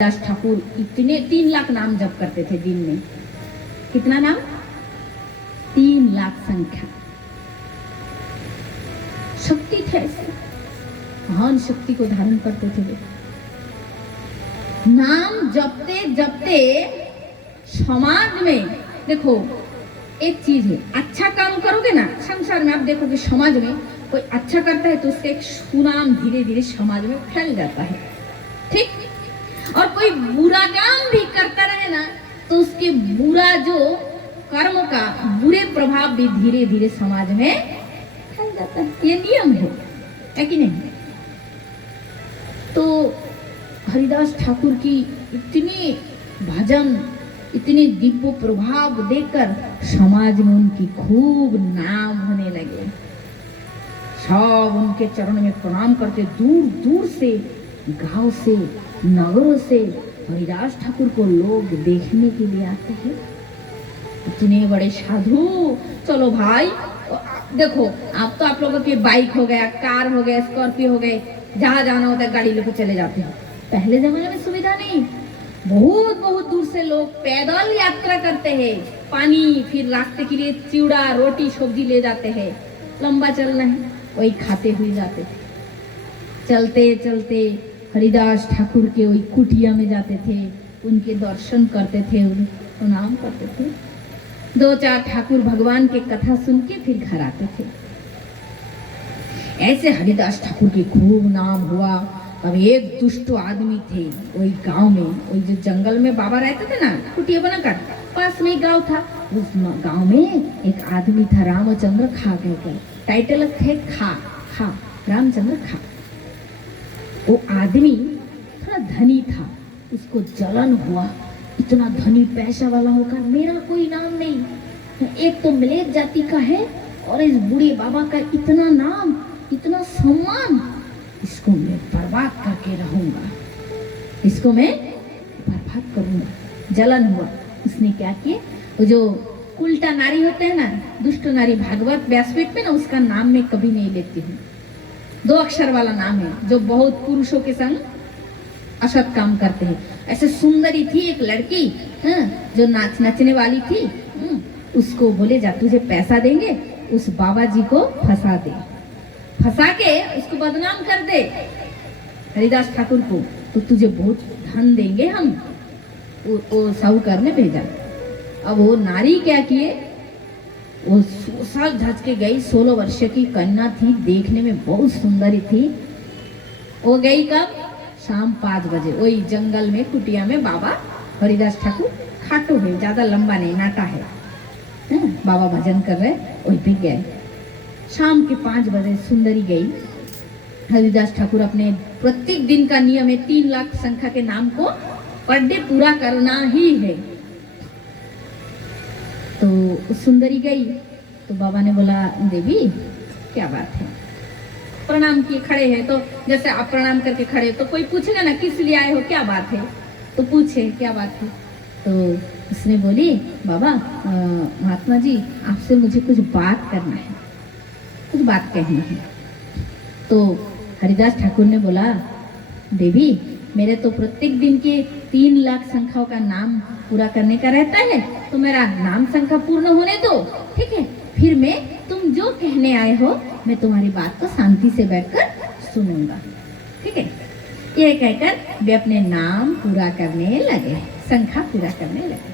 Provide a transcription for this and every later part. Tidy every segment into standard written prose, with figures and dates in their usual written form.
दास ठाकुर इतने 3 लाख नाम जप करते थे दिन में। कितना नाम? 3 लाख संख्या। शक्ति थे, ऐसे महान शक्ति को धारण करते थे वे। नाम जपते जपते समाज में देखो एक चीज है, अच्छा काम करोगे ना संसार में, आप देखोगे समाज में कोई अच्छा करता है तो उसका एक सुनाम धीरे धीरे समाज में फैल जाता है, ठीक। और कोई बुरा काम भी करता रहे ना तो उसके बुरा जो कर्म का बुरे प्रभाव भी धीरे धीरे समाज में फैल जाता है। ये नियम है कि नहीं? तो हरिदास ठाकुर की इतनी भजन, इतने दिव्य प्रभाव देखकर समाज में उनकी खूब नाम होने लगे। सब उनके चरण में प्रणाम करते, दूर दूर से, गांव से, नगरों से हरिदास ठाकुर को लोग देखने के लिए आते हैं। इतने बड़े साधु, चलो भाई देखो अब तो आप लोगों के बाइक हो गया, कार हो गया, स्कॉर्पियो हो गए, जहाँ जाना होता है गाड़ी लेकर चले जाते हैं। पहले जमाने में सुविधा नहीं, बहुत बहुत दूर से लोग पैदल यात्रा करते हैं, पानी फिर रास्ते के लिए चिवड़ा रोटी सब्जी ले जाते हैं, लंबा चलना है वही खाते हुए जाते थे। चलते चलते हरिदास ठाकुर के वही कुटिया में जाते थे, उनके दर्शन करते थे, प्रणाम करते थे। 2-4 ठाकुर भगवान के कथा सुन के फिर घर आते थे। ऐसे हरिदास ठाकुर के खूब नाम हुआ। अब एक दुष्ट आदमी थे वही गांव में, वही जो जंगल में बाबा रहते थे ना कुटिया बनाकर, पास में गांव था। उस गांव में एक आदमी था, रामचंद्र खा गए, टाइटल थे खा खा, रामचंद्र खा। वो आदमी थोड़ा धनी था, उसको जलन हुआ, इतना धनी पैसा वाला होकर मेरा कोई नाम नहीं, एक तो मलेच्छ जाति का है और इस बूढ़े बाबा का इतना नाम, इतना सम्मान, इसको मैं बर्बाद करके रहूंगा, इसको मैं बर्बाद करूंगा। जलन हुआ, उसने क्या किया, वो जो उल्टा नारी होते हैं ना, दुष्ट नारी, भागवत व्यासपीठ में ना उसका नाम मैं कभी नहीं लेती हूँ, 2 अक्षर वाला नाम है, जो बहुत पुरुषों के संग असत काम करते हैं। ऐसे सुंदरी थी एक लड़की, जो नचने वाली थी, उसको बोले जा तुझे पैसा देंगे, उस बाबा जी को फंसा दे, फंसा के उसको बदनाम कर दे हरिदास ठाकुर को, तो तुझे बहुत धन देंगे हम। वो साहूकार ने भेजा। अब वो नारी क्या किए, वो साल धज के गई, 16 वर्ष की कन्या थी, देखने में बहुत सुंदरी थी। वो गई कब? शाम 5 बजे, वही जंगल में कुटिया में बाबा हरिदास ठाकुर खाटो है, ज्यादा लंबा नहीं, नाटा है, बाबा भजन कर रहे, वही पे गए। शाम के 5 बजे सुंदरी गई। हरिदास ठाकुर अपने प्रत्येक दिन का नियम है 3 लाख संख्या के नाम को पर डे पूरा करना ही है। तो सुंदरी गई तो बाबा ने बोला देवी क्या बात है, प्रणाम किए खड़े हैं, तो जैसे आप प्रणाम करके खड़े, तो कोई पूछेगा ना किस लिए आए हो, क्या बात है, तो पूछे क्या बात है। तो उसने बोली बाबा महात्मा जी आपसे मुझे कुछ बात करना है, कुछ बात कहनी है। तो हरिदास ठाकुर ने बोला देवी मेरे तो प्रत्येक दिन के 3 लाख संख्याओं का नाम पूरा करने का रहता है, तो मेरा नाम संख्या पूर्ण होने दो, ठीक है, फिर मैं तुम जो कहने आए हो मैं तुम्हारी बात को शांति से बैठकर सुनूंगा, ठीक है। ये कहकर वे अपने नाम पूरा करने लगे, संख्या पूरा करने लगे।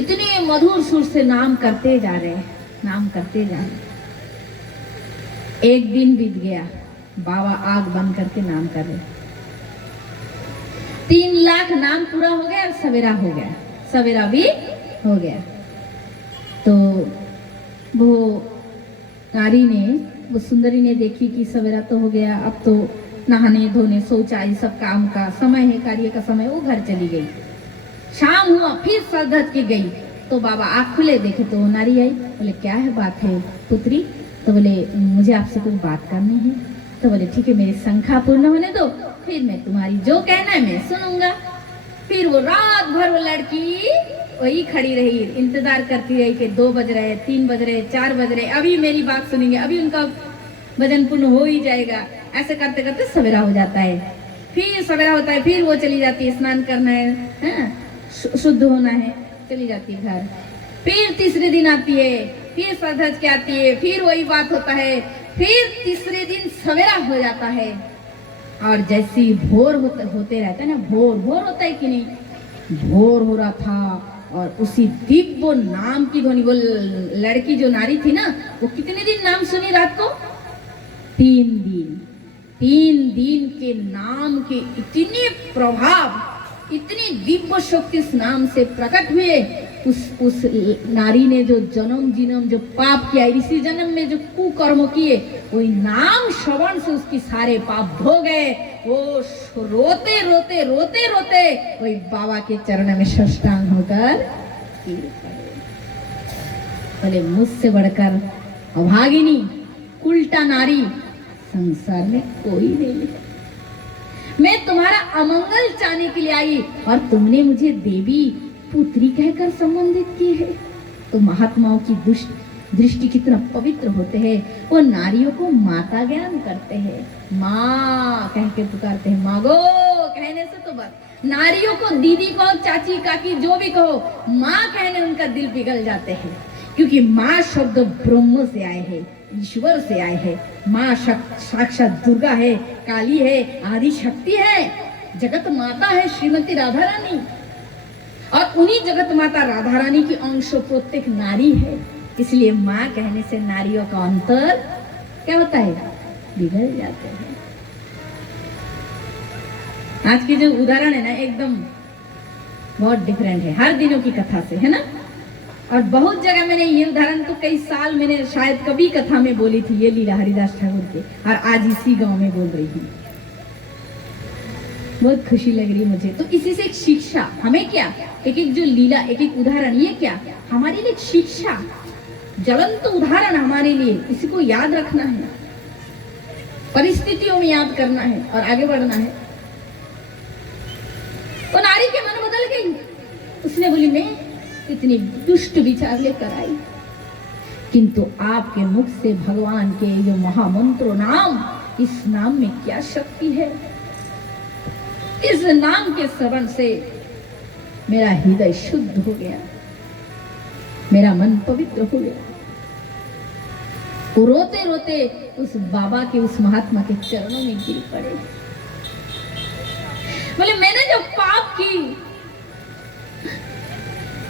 इतने मधुर सुर से नाम करते जा रहे, नाम करते जा रहे। एक दिन बीत गया, बाबा आग बंद करके नाम कर रहे, 3 लाख नाम पूरा हो गया, सवेरा हो गया, सवेरा भी हो गया। तो वो नारी ने, वो सुंदरी ने देखी कि सवेरा तो हो गया, अब तो नहाने धोने शौचालय सब काम का समय है, कार्य का समय, वो घर चली गई। शाम हुआ फिर सर धज के गई, तो बाबा आँख खुले देखे तो वो नारी आई, बोले क्या है बात है पुत्री, तो बोले मुझे आपसे कुछ बात करनी है। तो बोले ठीक है मेरी संख्या पूर्ण होने दो, फिर मैं तुम्हारी जो कहना है मैं सुनूंगा। फिर वो रात भर वो लड़की वही खड़ी रही, इंतजार करती रही कि 2 बज रहे, 3 बज रहे, 4 बज रहे, अभी मेरी बात सुनेंगे, अभी उनका भजन पूर्ण हो ही जाएगा। ऐसे करते करते सवेरा हो जाता है। फिर सवेरा होता है, फिर वो चली जाती है, स्नान करना है, शुद्ध होना है, चली जाती है घर। फिर तीसरे दिन आती है, फिर सधज के आती है, फिर वही बात होता है। फिर तीसरे दिन सवेरा हो जाता है और जैसी भोर होते रहता है ना, भोर होता है कि नहीं, भोर हो रहा था और उसी दिव्य नाम की ध्वनि, वो लड़की जो नारी थी ना, वो कितने दिन नाम सुनी रात को? 3 दिन। 3 दिन के नाम के इतने प्रभाव, इतनी दिव्य शक्ति इस नाम से प्रकट हुए। उस नारी ने जो जन्म जो पाप किया, इसी जन्म में जो कुकर्म किए, वही नाम श्रवण से उसकी सारे पाप धो गए। वो रोते रोते वही बाबा के चरण में साष्टांग होकर गिर पड़े। बोले मुझसे बढ़कर अभागिनी, उल्टा नारी संसार में कोई नहीं है। मैं तुम्हारा अमंगल चाहने के लिए आई और तुमने मुझे देवी पुत्री कहकर संबोधित की है। तो महात्माओं की दृष्टि कितना पवित्र होते हैं। वो नारियों को माता ज्ञान करते हैं, माँ कह के पुकारते हैं, मागो कहने से तो बस। नारियों को दीदी को, चाची काकी जो भी कहो, माँ कहने उनका दिल पिघल जाते हैं, क्योंकि माँ शब्द ब्रह्म से आए हैं, ईश्वर से आए हैं। माँ साक्षात दुर्गा है, काली है, आदि शक्ति है, जगत माता है श्रीमती राधा रानी। और उन्हीं जगत माता राधा रानी की अंश प्रत्येक नारी है। इसलिए माँ कहने से नारियों का अंतर क्या होता है? बिगड़ जाते हैं। आज की जो उदाहरण है ना, एकदम बहुत डिफरेंट है हर दिनों की कथा से, है ना। और बहुत जगह मैंने ये उदाहरण तो कई साल मैंने शायद कभी कथा में बोली थी, ये लीला हरिदास ठाकुर के, और आज इसी गांव में बोल रही हूँ। बहुत खुशी लग रही मुझे। तो इसी से एक शिक्षा हमें क्या, एक जो लीला, एक उदाहरण, ये क्या हमारे लिए शिक्षा, ज्वलंत उदाहरण हमारे लिए। इसी को याद रखना है, परिस्थितियों में याद करना है और आगे बढ़ना है। तो नारी के मन बदल गई। उसने बोली मैं इतनी दुष्ट विचार लेकर आई, किंतु आपके मुख से भगवान के जो महामंत्र नाम, इस नाम में क्या शक्ति है। इस नाम के श्रवण से मेरा हृदय शुद्ध हो गया, मेरा मन पवित्र हो गया। वो रोते रोते उस बाबा के, उस महात्मा के चरणों में गिर पड़े। बोले मैंने जो पाप की,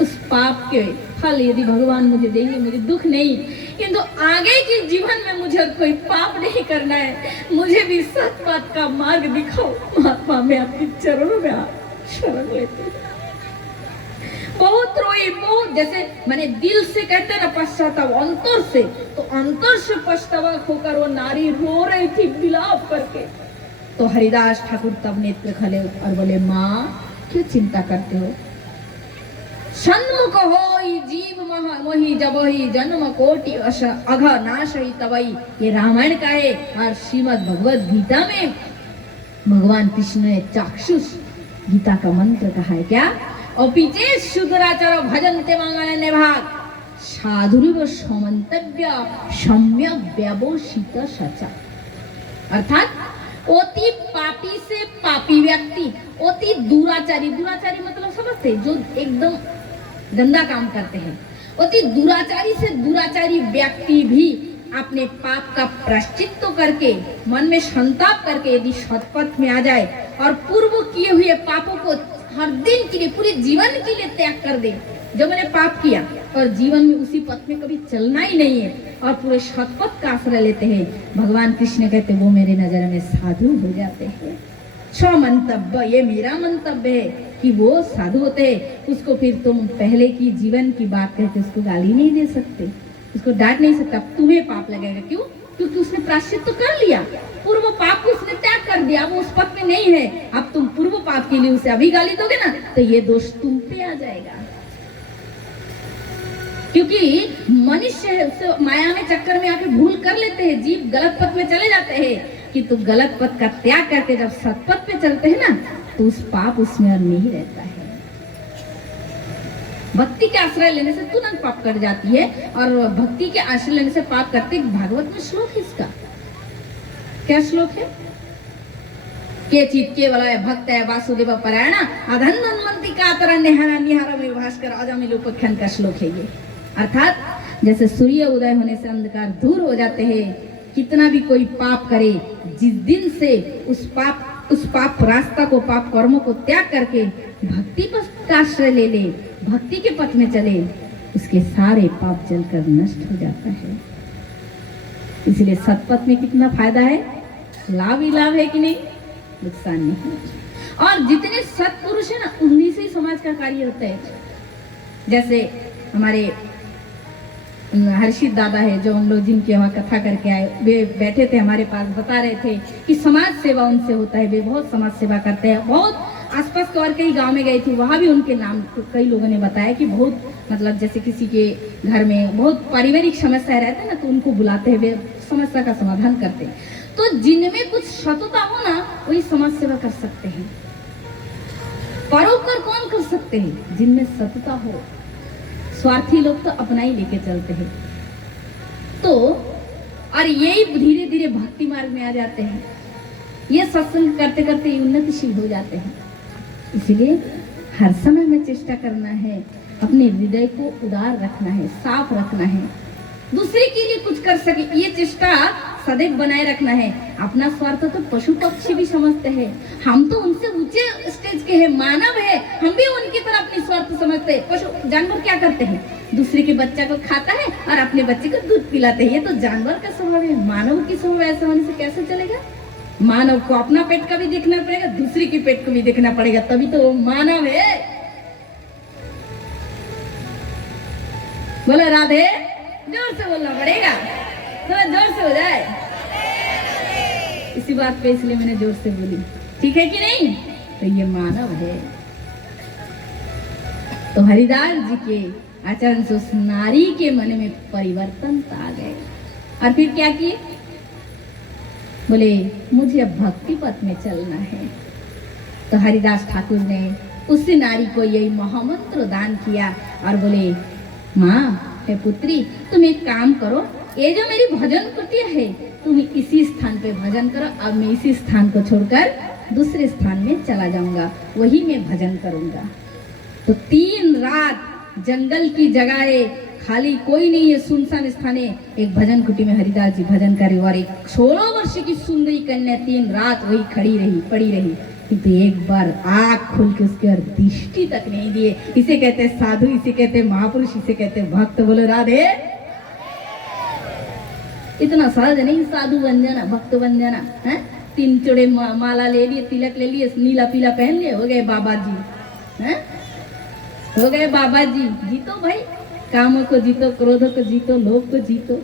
उस पाप के फल यदि भगवान मुझे देंगे, मुझे दुख नहीं, किंतु आगे के जीवन में मुझे कोई पाप नहीं करना है। मुझे भी सतपथ का मार्ग दिखाओ महात्मा, मैं आपके चरणों में शरण लेती। बहुत रोई, बहुत, जैसे मैंने दिल से कहते ना पश्चाताप, अंतर से, तो अंतर से पश्चाताप होकर वो नारी रो रही थी विलाप करके। तो हरिदास ठाकुर तब नेत्र खोले और बोले माँ क्यों चिंता करते हो, सन्मुख होई जीव मोहि जबहि जन्म कोटि अघ नाशहि तबई। ये रामायण का है। और श्रीमद् भगवद गीता में भगवान कृष्ण ने चाक्षुष गीता का मंत्र कहा है क्या, और पीछे शुद्राचार भजन्ते मंगल भाग साधुरिव समन्तव्य सम्यक व्यवसित सचा। अर्थात अति पापी से पापी व्यक्ति, अति दुराचारी, दुराचारी मतलब समझते, जो एकदम गंदा काम करते हैं, अति दुराचारी से दुराचारी व्यक्ति भी अपने पाप का प्रायश्चित्त करके, मन में संताप करके यदि सत्पथ में आ जाए और पूर्व किए हुए पापों को हर दिन के लिए, पूरे जीवन के लिए त्याग कर दे, जो मैंने पाप किया और जीवन में उसी पथ में कभी चलना ही नहीं है, और पूरे सत्पथ का आश्रय लेते हैं, भगवान कृष्ण कहते वो मेरे नजर में साधु हो जाते हैं। स्वमंतव्य, ये मेरा मंतव्य है कि वो साधु होते हैं। उसको फिर तुम पहले की जीवन की बात कहते, उसको गाली नहीं दे सकते, उसको डांट नहीं सकता, तुम्हें पाप लगेगा। क्यों? क्योंकि उसने प्रायश्चित तो कर लिया, पूर्व पाप को उसने त्याग कर दिया, अब उस पथ में नहीं है। अब तुम पूर्व पाप के लिए उसे अभी गाली दोगे ना, तो ये दोष तुम पे आ जाएगा। क्योंकि मनुष्य माया में चक्कर में आके भूल कर लेते हैं, जीव गलत पथ में चले जाते हैं, कि तो गलत पथ का त्याग करके जब सत्पथ पे चलते हैं ना, तो उस पाप उसमें और नहीं रहता है। भक्ति के आश्रय लेने से तुरंत पाप कट जाती है, और भक्ति के आश्रय लेने से पाप करते। भागवत में श्लोक है इसका, क्या श्लोक है? केचित केवलाय भक्तय वासुदेव परायणा अधन धनवंती कातर निहारा निहारा में भास्कर आजामिल उपाख्यान का श्लोक है ये। अर्थात जैसे सूर्य उदय होने से अंधकार दूर हो जाते हैं, कितना भी कोई पाप करे, जिस दिन से उस पाप रास्ता को, पाप कर्मों को त्याग करके भक्ति का आश्रय ले ले, भक्ति के पथ में चले, उसके सारे पाप जलकर नष्ट हो जाता है। इसलिए सतपथ में कितना फायदा है, लाभ ही लाभ है कि नहीं, नुकसान नहीं। और जितने सत्पुरुष है ना, उन्हीं से ही समाज का कार्य होता है। जैसे हमारे हर्षित दादा है, जो हम लोग जिनके वहाँ कथा करके आए, वे बैठे थे हमारे पास, बता रहे थे कि समाज सेवा उनसे होता है, वे बहुत समाज सेवा करते हैं। बहुत आसपास के और कई गांव में गई थी, वहाँ भी उनके नाम कई लोगों ने बताया कि बहुत, मतलब जैसे किसी के घर में बहुत पारिवारिक समस्या रहता है ना, तो उनको बुलाते हैं, वे समस्या का समाधान करते हैं। तो जिनमें कुछ सतता हो ना, वही समाज सेवा कर सकते हैं। परोपकार कौन कर सकते हैं? जिनमें सतता हो। स्वार्थी लोग तो अपना ही लेके चलते हैं। तो और यही धीरे धीरे भक्ति मार्ग में आ जाते हैं, ये सत्संग करते करते उन्नतिशील हो जाते हैं। इसलिए हर समय में चेष्टा करना है, अपने हृदय को उदार रखना है, साफ रखना है, दूसरे के लिए कुछ कर सके, ये चेष्टा सदैव बनाए रखना है। अपना स्वार्थ तो पशु पक्षी भी समझते हैं, हम तो उनसे ऊंचे स्टेज के हैं, मानव है, हम भी उनकी तरह अपनी स्वार्थ समझते हैं। पशु जानवर क्या करते हैं, दूसरे के बच्चा को खाता है और अपने बच्चे को दूध पिलाते हैं, ये तो जानवर का स्वभाव है। मानव की स्वभाव ऐसा होने से कैसे चलेगा? मानव को अपना पेट का भी देखना पड़ेगा, दूसरे के पेट को भी देखना पड़ेगा, तभी तो वो मानव है। बोला राधे, जोर से बोलना पड़ेगा, थोड़ा जोर से हो जाए। इसी बात पे इसलिए मैंने जोर से बोली, ठीक है कि नहीं? तो ये मानव है। तो हरिदास जी के आचरण से उस नारी के मन में परिवर्तन आ गए, और फिर क्या किए? बोले मुझे अब भक्ति पथ में चलना है। तो हरिदास ठाकुर ने उस नारी को यही महामंत्र दान किया और बोले, माँ है पुत्री, तुम एक काम करो, ये जो मेरी भजन कुटिया है, तुम इसी स्थान पे भजन करो। अब मैं इसी स्थान को छोड़कर दूसरे स्थान में चला जाऊंगा, वही मैं भजन करूंगा। तो 3 रात जंगल की जगह है, खाली कोई नहीं है, सुनसान स्थान है, एक भजन कुटी में हरिदास जी भजन करे, और एक 16 वर्ष की सुंदरी कन्या 3 रात वही खड़ी रही, पड़ी रही। तो एक बार आँख खोल के उसके और दृष्टि तक नहीं दिए। इसे कहते साधु, इसे कहते महापुरुष, इसे कहते भक्त। बोलो राधे। इतना सहज नहीं साधु बन जाना, भक्त बन जाना है। 3 चूड़े माला ले लिए, तिलक ले लिए, नीला पीला पहन लिए, हो गए बाबा जी, हैं? हो गए बाबा जी। जीतो भाई, कामों को जीतो, क्रोधों को जीतो, लोभ को जीतो,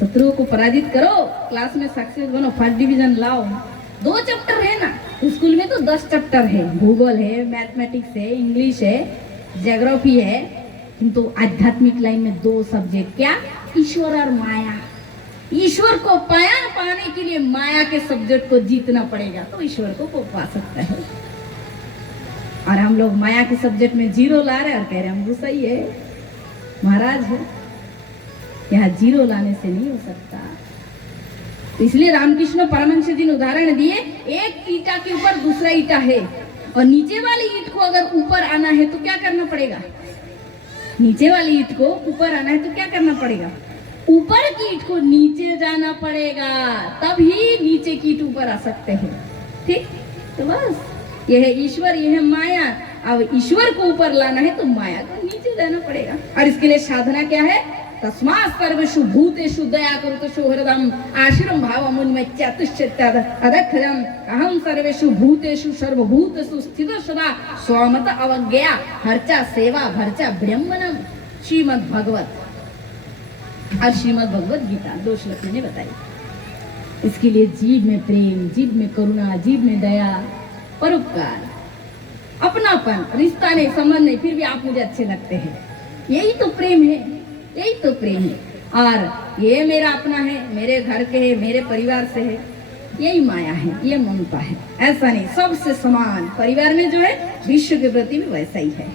शत्रुओं को पराजित करो, क्लास में सक्सेस बनो, फर्स्ट डिवीजन लाओ। 2 चैप्टर है ना, स्कूल में तो 10 चैप्टर है, भूगोल है, मैथमेटिक्स है, इंग्लिश है, ज्योग्राफी है, किंतु आध्यात्मिक लाइन में 2 सब्जेक्ट, क्या? ईश्वर और माया। ईश्वर को पाने के लिए माया के सब्जेक्ट को जीतना पड़ेगा, तो ईश्वर को पा सकता है। और हम लोग माया के सब्जेक्ट में 0 ला रहे और कह रहे हम वो सही है, महाराज है। यहाँ 0 लाने से नहीं हो सकता। तो इसलिए रामकृष्ण परमहंस जी ने उदाहरण दिए, एक ईटा के ऊपर दूसरा ईटा है, और नीचे वाली ईंट को अगर ऊपर आना है तो क्या करना पड़ेगा? नीचे वाली ईंट को ऊपर आना है तो क्या करना पड़ेगा? ऊपर की ईंट को नीचे जाना पड़ेगा, तभी नीचे की ईंट ऊपर आ सकते हैं। ठीक, तो बस यह है ईश्वर, यह है माया। अब ईश्वर को ऊपर लाना है तो माया को नीचे जाना पड़ेगा, और इसके लिए साधना क्या है? तस्मात् सर्वेषु भूतेषु दया करोतु हृदयम् आश्रम भावमुन्मत्य चतुश्चत्याद अदक्षरम् अहं सर्वेषु भूतेषु सर्वभूतेषु स्थितो सदा स्वमत अवज्ञया हर्चा सेवा भर्चा ब्रह्मणम्। श्रीमद् भगवत और श्रीमद् भगवत गीता 2 श्लोक मैंने बताई। इसके लिए जीव में प्रेम, जीव में करुणा, जीव में दया, परोपकार, अपनापन, रिश्ता नहीं, संबंध नहीं, फिर भी आप मुझे अच्छे लगते हैं, यही तो प्रेम है, यही तो प्रेम है। और ये मेरा अपना है, मेरे घर के है, मेरे परिवार से है, यही माया है, ये ममता है। ऐसा नहीं, सबसे समान परिवार में जो है, विश्व के प्रति भी वैसा ही है।